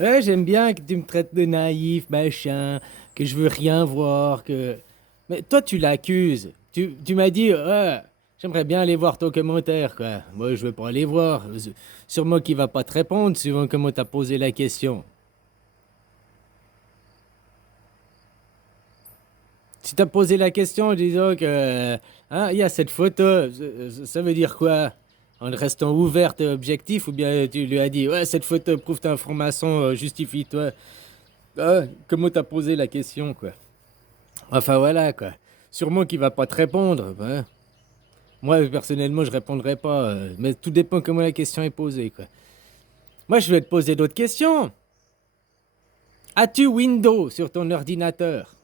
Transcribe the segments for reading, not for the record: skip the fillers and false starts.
Ouais, j'aime bien que tu me traites de naïf, machin, que je veux rien voir, que... Mais toi, tu l'accuses. Tu m'as dit, ouais, j'aimerais bien aller voir ton commentaire, quoi. Moi, je veux pas aller voir. Sûrement qu'il va pas te répondre, suivant comment t'as posé la question. Si t'as posé la question en disant que, hein, il y a cette photo, ça veut dire quoi? En restant ouvert et objectif, ou bien tu lui as dit, ouais, cette photo prouve ta information, justifie-toi. Ah, comment t'as posé la question, quoi? Enfin voilà, quoi. Sûrement qu'il va pas te répondre, hein. Moi, personnellement, je répondrai pas, mais tout dépend comment la question est posée, quoi. Moi, je vais te poser d'autres questions. As-tu Windows sur ton ordinateur?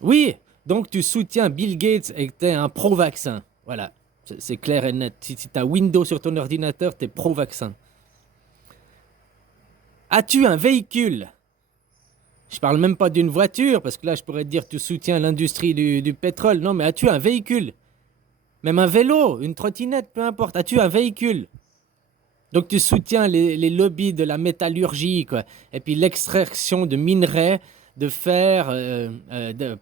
Oui, donc tu soutiens Bill Gates et que t'es un pro-vaccin. Voilà, c'est clair et net. Si t'as Windows sur ton ordinateur, t'es pro-vaccin. As-tu un véhicule? Je parle même pas d'une voiture, parce que là, je pourrais te dire que tu soutiens l'industrie du pétrole. Non, mais as-tu un véhicule? Même un vélo, une trottinette, peu importe. As-tu un véhicule? Donc tu soutiens les lobbies de la métallurgie, quoi. Et puis l'extraction de minerais, de fer,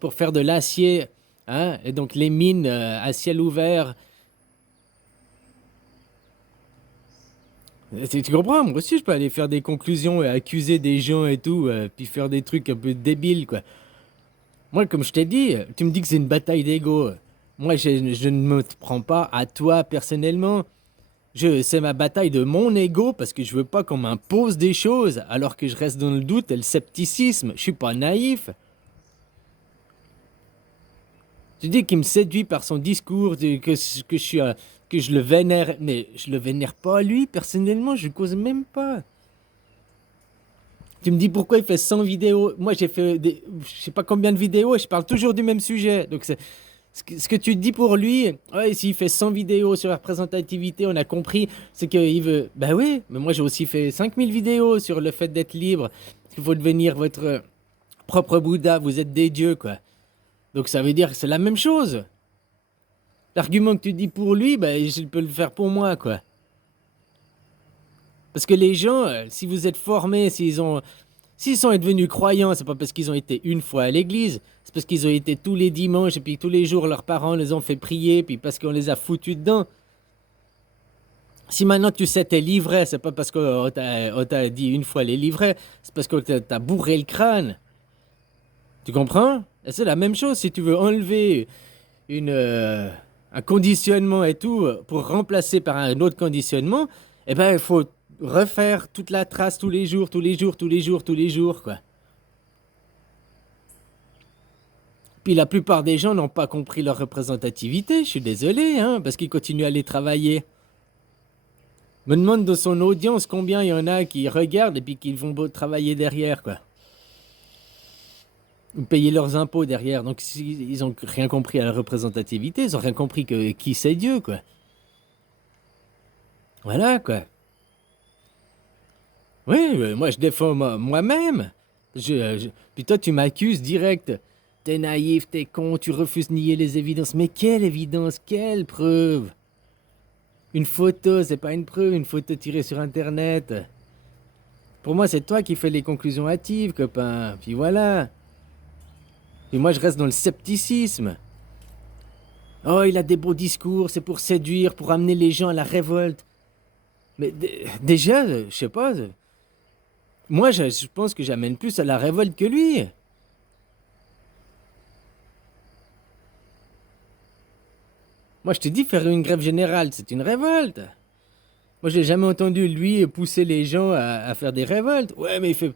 pour faire de l'acier, hein. Et donc les mines à ciel ouvert. Tu comprends? Moi aussi, je peux aller faire des conclusions et accuser des gens et tout, puis faire des trucs un peu débiles, quoi. Moi, comme je t'ai dit, tu me dis que c'est une bataille d'ego. Moi, je ne me prends pas à toi personnellement. C'est ma bataille de mon ego parce que je veux pas qu'on m'impose des choses alors que je reste dans le doute et le scepticisme. Je suis pas naïf. Tu dis qu'il me séduit par son discours, que je suis que je le vénère, mais je le vénère pas lui personnellement, je le cause même pas. Tu me dis pourquoi il fait 100 vidéos. Moi j'ai fait je sais pas combien de vidéos et je parle toujours du même sujet. Donc c'est ce que tu dis pour lui, ouais, s'il fait 100 vidéos sur la représentativité, on a compris, c'est qu'il veut. Bah oui, mais moi j'ai aussi fait 5000 vidéos sur le fait d'être libre. Il faut devenir votre propre Bouddha, vous êtes des dieux, quoi. Donc ça veut dire que c'est la même chose. L'argument que tu dis pour lui, bah, je peux le faire pour moi, quoi. Parce que les gens, si vous êtes formés, s'ils sont devenus croyants, c'est pas parce qu'ils ont été une fois à l'église, c'est parce qu'ils ont été tous les dimanches et puis tous les jours leurs parents les ont fait prier, puis parce qu'on les a foutus dedans. Si maintenant tu sais tes livrets, c'est pas parce qu'on t'a dit une fois les livrets, c'est parce qu'on t'a bourré le crâne. Tu comprends? Et c'est la même chose si tu veux enlever une, un conditionnement et tout pour remplacer par un autre conditionnement, eh ben il faut refaire toute la trace tous les jours, tous les jours, tous les jours, tous les jours, quoi. Puis la plupart des gens n'ont pas compris leur représentativité, je suis désolé, hein, parce qu'ils continuent à aller travailler. Me demande de son audience combien il y en a qui regardent et puis qui vont travailler derrière, quoi. Ou payer leurs impôts derrière. Donc ils ont rien compris à la représentativité, ils ont rien compris que qui c'est Dieu, quoi. Voilà, quoi. Oui, moi je défends moi-même. Puis toi tu m'accuses direct. T'es naïf, t'es con, tu refuses de nier les évidences. Mais quelle évidence, quelle preuve? Une photo, c'est pas une preuve, une photo tirée sur internet. Pour moi, c'est toi qui fais les conclusions hâtives, copain. Puis voilà. Puis moi, je reste dans le scepticisme. Oh, il a des beaux discours, c'est pour séduire, pour amener les gens à la révolte. Mais déjà, je sais pas. Moi, je pense que j'amène plus à la révolte que lui. Moi, je te dis, faire une grève générale, c'est une révolte. Moi, j'ai jamais entendu lui pousser les gens à faire des révoltes. Ouais, mais il fait.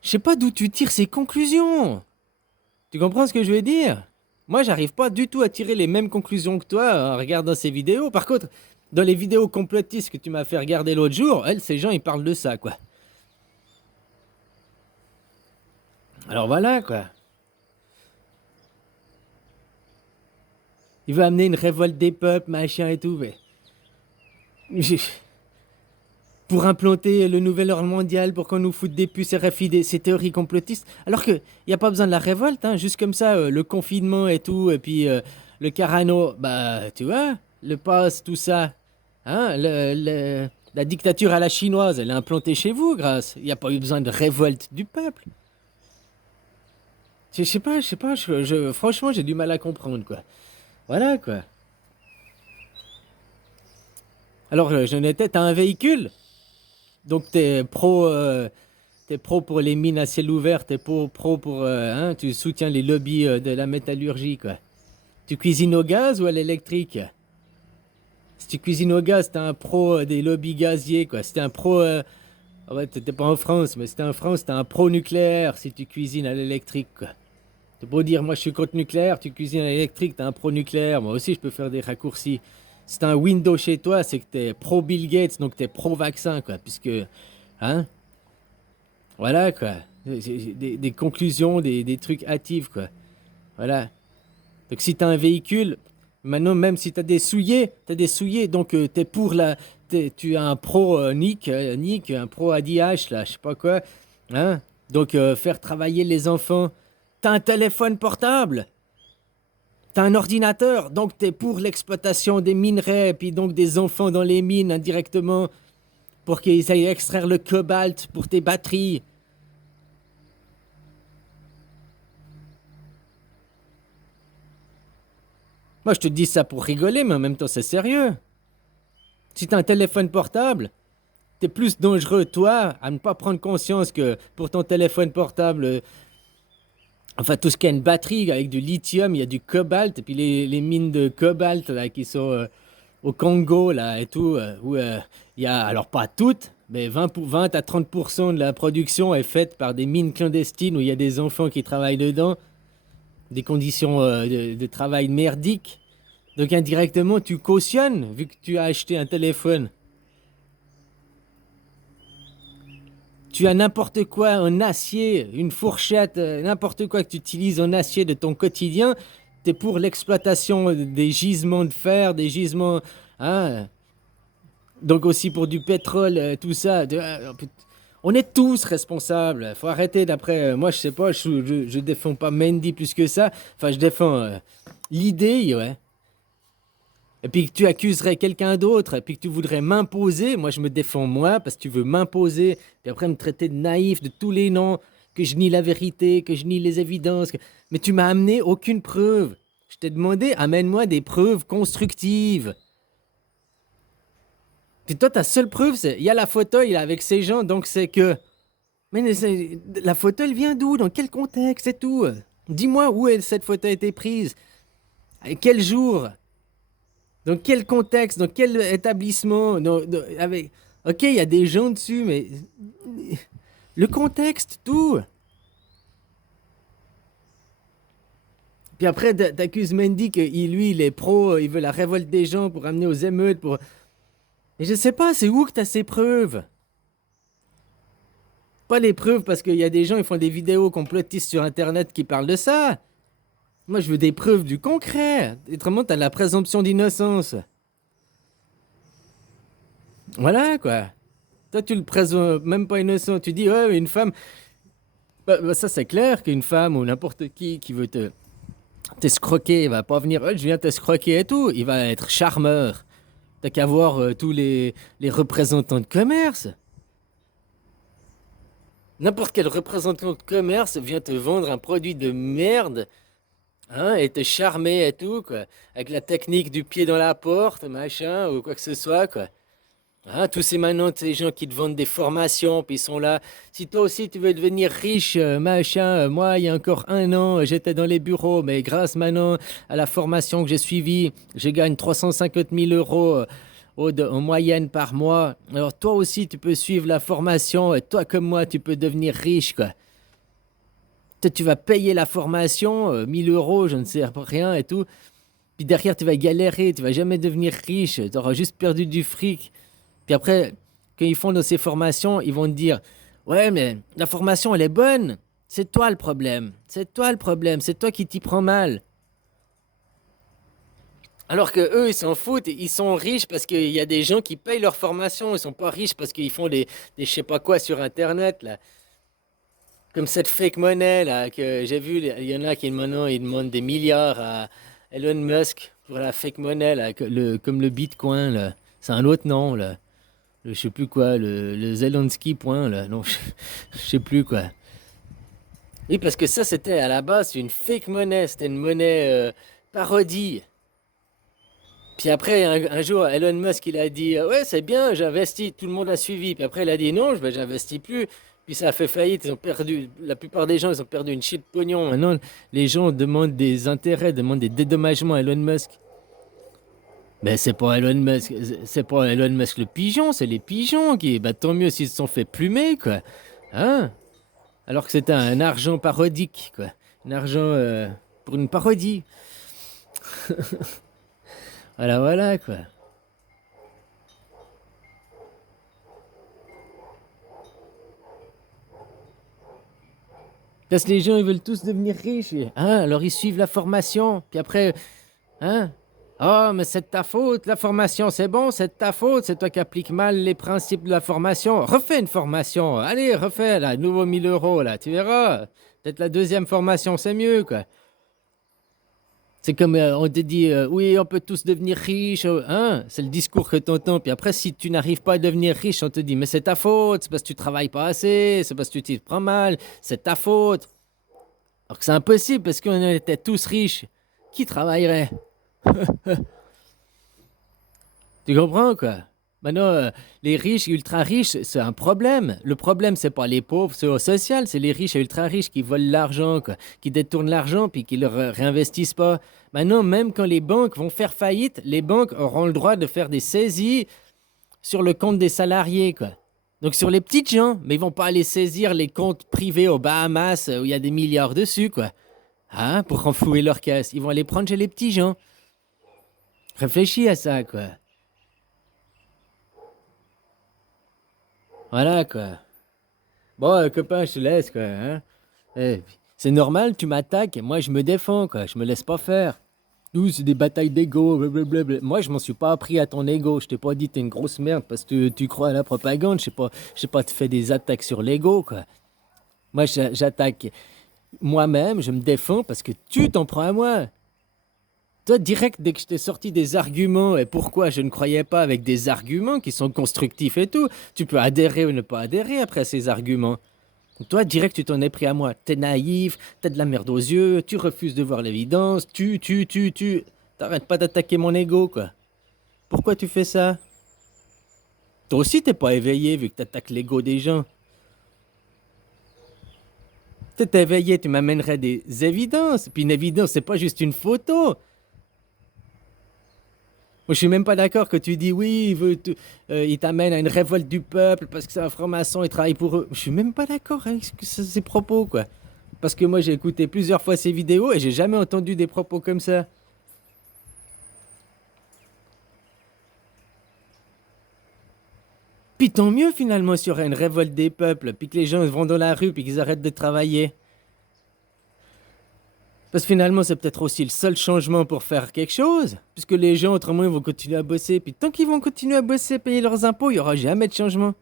Je sais pas d'où tu tires ces conclusions. Tu comprends ce que je veux dire? Moi, j'arrive pas du tout à tirer les mêmes conclusions que toi en regardant ces vidéos. Par contre, dans les vidéos complotistes que tu m'as fait regarder l'autre jour, ces gens, ils parlent de ça, quoi. Alors voilà, quoi. Il veut amener une révolte des peuples, machin et tout, mais... Pour implanter le nouvel ordre mondial, pour qu'on nous foute des puces RFID, ces théories complotistes. Alors que y a pas besoin de la révolte, hein, juste comme ça, le confinement et tout, et puis le Carano, bah tu vois, le pass, tout ça, hein, La dictature à la chinoise, elle est implantée chez vous, grâce. Il n'y a pas eu besoin de révolte du peuple. Je sais pas, franchement, j'ai du mal à comprendre, quoi. Voilà, quoi. Alors, t'as un véhicule, donc t'es pro pour les mines à ciel ouvert, t'es pro pour, hein, tu soutiens les lobbies de la métallurgie, quoi. Tu cuisines au gaz ou à l'électrique? Si tu cuisines au gaz, t'es un pro des lobbies gaziers, quoi. Si t'es un pro, ouais, t'étais pas en France, mais si t'es en France, t'es un pro nucléaire si tu cuisines à l'électrique, quoi. C'est beau dire, moi je suis contre nucléaire, tu cuisines à l'électrique, t'es un pro nucléaire. Moi aussi, je peux faire des raccourcis. Si t'as un Windows chez toi, c'est que t'es pro Bill Gates, donc t'es pro vaccin, quoi. Puisque, hein, voilà, quoi. Des conclusions, des trucs hâtifs, quoi. Voilà. Donc si t'as un véhicule, maintenant même si t'as des souliers, donc t'es pour la, tu as un pro Nick, un pro ADH, là, je sais pas quoi, hein. Donc faire travailler les enfants. T'as un téléphone portable, t'as un ordinateur, donc t'es pour l'exploitation des minerais, puis donc des enfants dans les mines indirectement, pour qu'ils aillent extraire le cobalt pour tes batteries. Moi je te dis ça pour rigoler, mais en même temps c'est sérieux. Si t'as un téléphone portable, t'es plus dangereux, toi, à ne pas prendre conscience que pour ton téléphone portable, enfin, tout ce qui a une batterie avec du lithium, il y a du cobalt, et puis les mines de cobalt, là, qui sont au Congo, là, et tout, où il y a, alors pas toutes, mais 20 à 30% de la production est faite par des mines clandestines où il y a des enfants qui travaillent dedans, des conditions de travail merdiques. Donc indirectement, tu cautionnes, vu que tu as acheté un téléphone. Tu as n'importe quoi en acier, une fourchette, n'importe quoi que tu utilises en acier de ton quotidien, tu es pour l'exploitation des gisements de fer, des gisements, hein, donc aussi pour du pétrole, tout ça. On est tous responsables. Faut arrêter d'après. Moi, je sais pas, je défends pas Mendy plus que ça. Enfin, je défends l'idée, ouais. Et puis que tu accuserais quelqu'un d'autre, et puis que tu voudrais m'imposer, moi je me défends moi, parce que tu veux m'imposer, puis après me traiter de naïf, de tous les noms, que je nie la vérité, que je nie les évidences. Mais tu m'as amené aucune preuve. Je t'ai demandé, amène-moi des preuves constructives. Puis toi, ta seule preuve, c'est, il y a la photo, il est avec ces gens, donc c'est que... Mais la photo, elle vient d'où? Dans quel contexte? C'est tout. Dis-moi où cette photo a été prise. À quel jour? Dans quel contexte, dans quel établissement, avec... Ok, il y a des gens dessus, mais le contexte, tout. Puis après, t'accuses Mendy que lui, il est pro, il veut la révolte des gens pour amener aux émeutes, pour... Et je sais pas, c'est où que t'as ces preuves? Pas les preuves parce qu'il y a des gens, ils font des vidéos complotistes sur Internet qui parlent de ça. Moi, je veux des preuves du concret. Autrement, t'as la présomption d'innocence. Voilà, quoi. Toi, tu le présentes même pas innocent. Tu dis, ouais, une femme. Ça, c'est clair qu'une femme ou n'importe qui veut t'escroquer, il va pas venir, je viens t'escroquer et tout. Il va être charmeur. T'as qu'à voir tous les représentants de commerce. N'importe quel représentant de commerce vient te vendre un produit de merde, hein, et te charmer et tout, quoi. Avec la technique du pied dans la porte, machin, ou quoi que ce soit, quoi. Hein, tous ces maintenant, ces gens qui te vendent des formations, puis ils sont là. Si toi aussi tu veux devenir riche, machin, moi, il y a encore un an, j'étais dans les bureaux, mais grâce maintenant à la formation que j'ai suivie, je gagne 350 000 euros en moyenne par mois. Alors toi aussi, tu peux suivre la formation, et toi comme moi, tu peux devenir riche, quoi. Toi, tu vas payer la formation, 1000 euros, je ne sais rien et tout. Puis derrière, tu vas galérer, tu vas jamais devenir riche, tu auras juste perdu du fric. Puis après, quand ils font dans ces formations, ils vont te dire, ouais, mais la formation, elle est bonne. C'est toi le problème. C'est toi le problème. C'est toi qui t'y prends mal. Alors que eux, ils s'en foutent. Ils sont riches parce qu'il y a des gens qui payent leur formation. Ils sont pas riches parce qu'ils font des je sais pas quoi sur Internet, là. Comme cette fake monnaie, là, que j'ai vu. Il y en a qui, maintenant, ils demandent des milliards à Elon Musk pour la fake monnaie, là, comme le Bitcoin, là. C'est un autre nom, là. je sais plus quoi, le Zelensky point, là, non, je sais plus quoi. Oui, parce que ça, c'était à la base une fake monnaie, c'était une monnaie parodie. Puis après, un jour, Elon Musk, il a dit, ouais, c'est bien, j'investis, tout le monde a suivi. Puis après, il a dit, non, j'investis plus. Puis ça a fait faillite, ils ont perdu, la plupart des gens, ils ont perdu une shit de pognon. Maintenant, les gens demandent des intérêts, demandent des dédommagements à Elon Musk. Ben, c'est pas Elon Musk le pigeon, c'est les pigeons qui, bah, tant mieux s'ils se sont fait plumer, quoi. Hein? Alors que c'était un argent parodique, quoi. Un argent pour une parodie. Voilà, voilà, quoi. Parce que les gens, ils veulent tous devenir riches. Hein? Alors ils suivent la formation. Puis après, hein? Oh, mais c'est de ta faute, la formation, c'est bon, c'est de ta faute, c'est toi qui appliques mal les principes de la formation. Refais une formation. Allez, refais, là, nouveau 1 000 euros, là, tu verras. Peut-être la deuxième formation, c'est mieux, quoi. C'est comme on te dit, oui, on peut tous devenir riches, hein? C'est le discours que tu entends. Puis après, si tu n'arrives pas à devenir riche, on te dit, mais c'est ta faute, c'est parce que tu travailles pas assez, c'est parce que tu t'y prends mal, c'est ta faute. Alors que c'est impossible parce qu'on était tous riches. Qui travaillerait? Tu comprends, quoi? Maintenant, les riches, ultra riches, c'est un problème. Le problème, c'est pas les pauvres, c'est au social, c'est les riches et ultra riches qui volent l'argent, quoi, qui détournent l'argent puis qui le réinvestissent pas. Maintenant, même quand les banques vont faire faillite, les banques auront le droit de faire des saisies sur le compte des salariés, quoi. Donc sur les petites gens, mais ils vont pas aller saisir les comptes privés aux Bahamas où il y a des milliards dessus, quoi. Hein, pour renflouer leur caisse. Ils vont aller prendre chez les petits gens. Réfléchis à ça, quoi. Voilà, quoi. Bon, copain, je te laisse, quoi. Hein? C'est normal, tu m'attaques, et moi je me défends, quoi. Je me laisse pas faire. Nous, c'est des batailles d'ego, blablabla. Moi, je m'en suis pas appris à ton ego. Je t'ai pas dit t'es une grosse merde parce que tu crois à la propagande. Je sais pas te faire des attaques sur l'ego, quoi. Moi, j'attaque moi-même, je me défends parce que tu t'en prends à moi. Toi, direct, dès que je t'ai sorti des arguments et pourquoi je ne croyais pas avec des arguments qui sont constructifs et tout, tu peux adhérer ou ne pas adhérer après ces arguments. Toi, direct, tu t'en es pris à moi. T'es naïf, t'as de la merde aux yeux, tu refuses de voir l'évidence, tu. T'arrêtes pas d'attaquer mon ego, quoi. Pourquoi tu fais ça? Toi aussi, t'es pas éveillé vu que t'attaques l'ego des gens. T'es éveillé, tu m'amènerais des évidences. Puis une évidence, c'est pas juste une photo. Moi, je suis même pas d'accord que tu dis oui, il t'amène à une révolte du peuple parce que c'est un franc-maçon, il travaille pour eux. Je suis même pas d'accord avec ces propos, quoi. Parce que moi, j'ai écouté plusieurs fois ces vidéos et j'ai jamais entendu des propos comme ça. Puis tant mieux finalement s'il y aurait une révolte des peuples, puis que les gens vont dans la rue, puis qu'ils arrêtent de travailler. Parce que finalement, c'est peut-être aussi le seul changement pour faire quelque chose. Puisque les gens, autrement, ils vont continuer à bosser. Puis tant qu'ils vont continuer à bosser, payer leurs impôts, il n'y aura jamais de changement.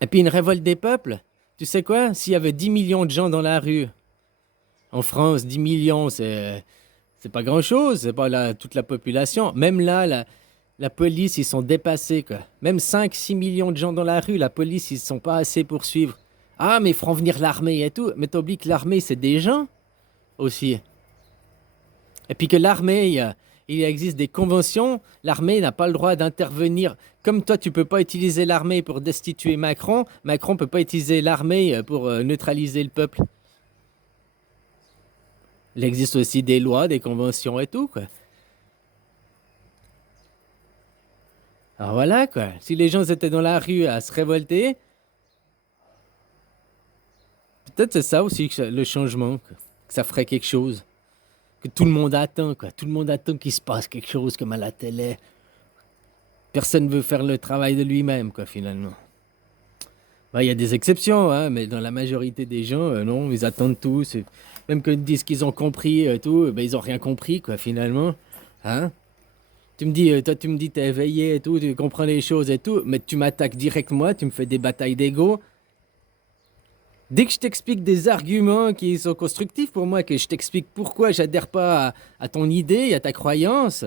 Et puis une révolte des peuples, tu sais quoi? S'il y avait 10 millions de gens dans la rue, en France, 10 millions, c'est pas grand-chose, c'est pas toute la population. Même là, la police, ils sont dépassés, quoi. Même 5, 6 millions de gens dans la rue, la police, ils sont pas assez pour suivre. Ah, mais ils feront venir l'armée et tout. Mais t'oublies que l'armée, c'est des gens aussi. Et puis que l'armée, il existe des conventions. L'armée n'a pas le droit d'intervenir. Comme toi, tu peux pas utiliser l'armée pour destituer Macron, Macron peut pas utiliser l'armée pour neutraliser le peuple. Il existe aussi des lois, des conventions et tout, quoi. Alors voilà, quoi. Si les gens étaient dans la rue à se révolter, peut-être c'est ça aussi le changement, quoi. Que ça ferait quelque chose. Que tout le monde attend, quoi. Tout le monde attend qu'il se passe quelque chose comme à la télé. Personne ne veut faire le travail de lui-même, quoi, finalement. Bah, il y a des exceptions, hein, mais dans la majorité des gens, non, ils attendent tous. Même qu'ils disent qu'ils ont compris tout, ben, ils ont rien compris, quoi, finalement. Hein? Tu me dis, toi, tu me dis, t'es éveillé et tout, tu comprends les choses et tout, mais tu m'attaques direct, moi, tu me fais des batailles d'ego. Dès que je t'explique des arguments qui sont constructifs pour moi, que je t'explique pourquoi j'adhère pas à ton idée, à ta croyance,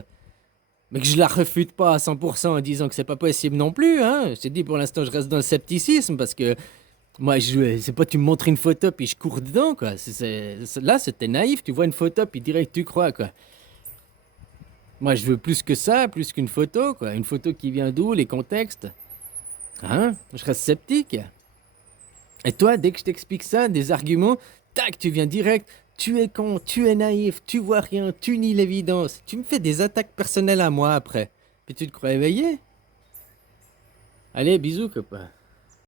Mais que je la refute pas à 100% en disant que c'est pas possible non plus, hein. Je t'ai dit, pour l'instant, je reste dans le scepticisme parce que moi, c'est pas tu me montres une photo puis je cours dedans, quoi. Là, c'était naïf, tu vois une photo puis direct tu crois, quoi. Moi, je veux plus que ça, plus qu'une photo, quoi. Une photo qui vient d'où, les contextes. Hein? Je reste sceptique. Et toi, dès que je t'explique ça, des arguments, tac, tu viens direct. Tu es con, tu es naïf, tu vois rien, tu nies l'évidence. Tu me fais des attaques personnelles à moi après. Puis tu te crois éveillé? Allez, bisous, copain.